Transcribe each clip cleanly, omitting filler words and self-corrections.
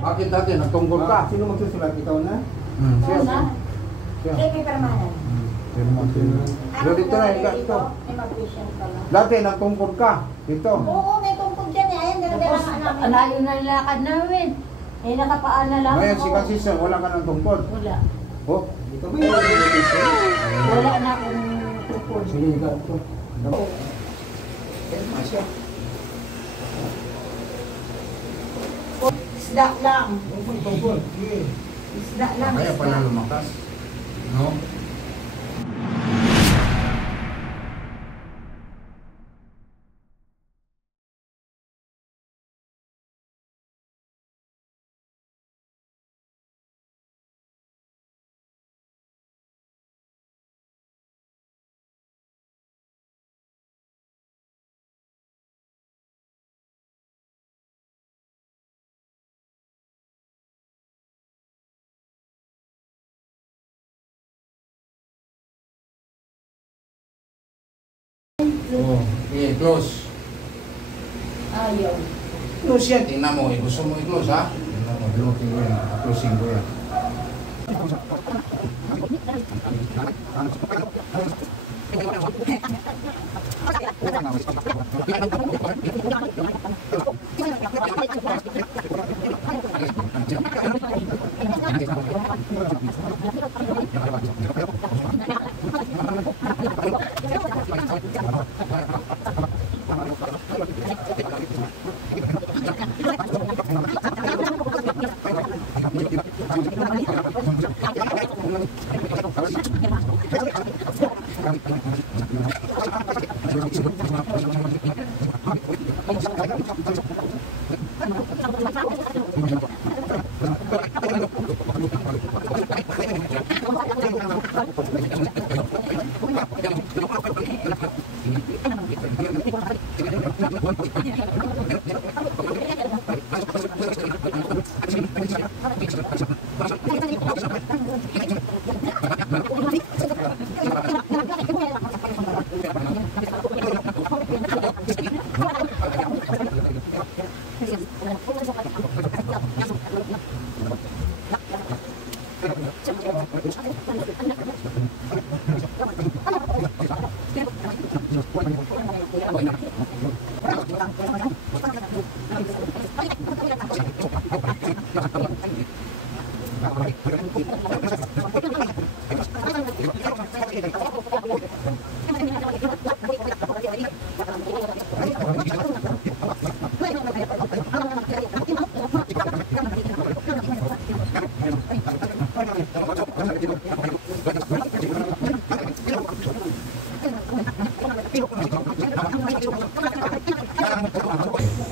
Bakit dati nagtungkol ka? Sino magsusulat? Ikaw na? Siya. Oo na. Siya. Kaya may permanan. Pero dito na, ito. May mag-patient pala. Dati nagtungkol ka. Dito. Oo, may tungkol dyan eh. Ayan, Tapos, namin. alayo na nilakad namin. Eh, nakapaan na lang Ngayon ako. si Kasisa, wala ka ng tungkol. Wala. Oh, Dito may location. Wala na akong tungkol. Sige, ikaw. siya. Isda lang. Tungkol. Isda lang. Kaya pala lumakas. No? Oh, okay, close. Ayaw. Close yan. Tingnan mo, gusto mo i-close ha? Tingnan mo, binutin ko yan. Closing ko yan.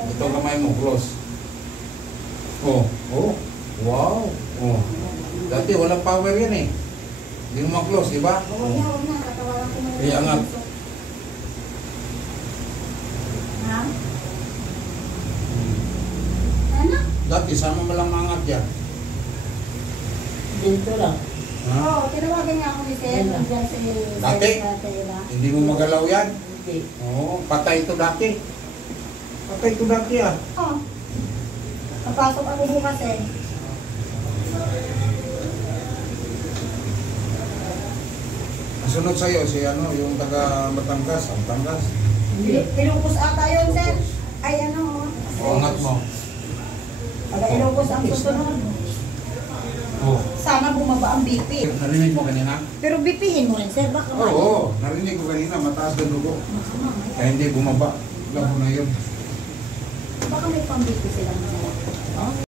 Ito kamay mo, close. Oh, oh, wow. Oh. Dati walang power yan eh. Hindi mo ma-close, di ba? Huwag na. Katawalan ko na. Kaya angat. Ha? Ano? Dati, sama mo lang mangat yan. Dito lang. Ha? Oo, tinawagan niya ako ni Sir. Diyan si Dati? Sir. Hindi mo magalaw yan? Hindi. Oo, patay ito dati. Patay ito dati ah. Oo. Napasok ako bukas eh. Nasunod sa'yo si ano, yung taga Batangas, Batangas. Ilocos ata yun, Sir. Ay, ano. O, angat mo. Taga Ilocos ang susunod. Oh. Sana bumaba ang BP. Narinig mo kanina? Pero BPhin mo rin, Sir. Baka Oo, narinig ko kanina, mataas na dugo. Kaya hindi bumaba. Alam mo na yun. Baka may pang BP silang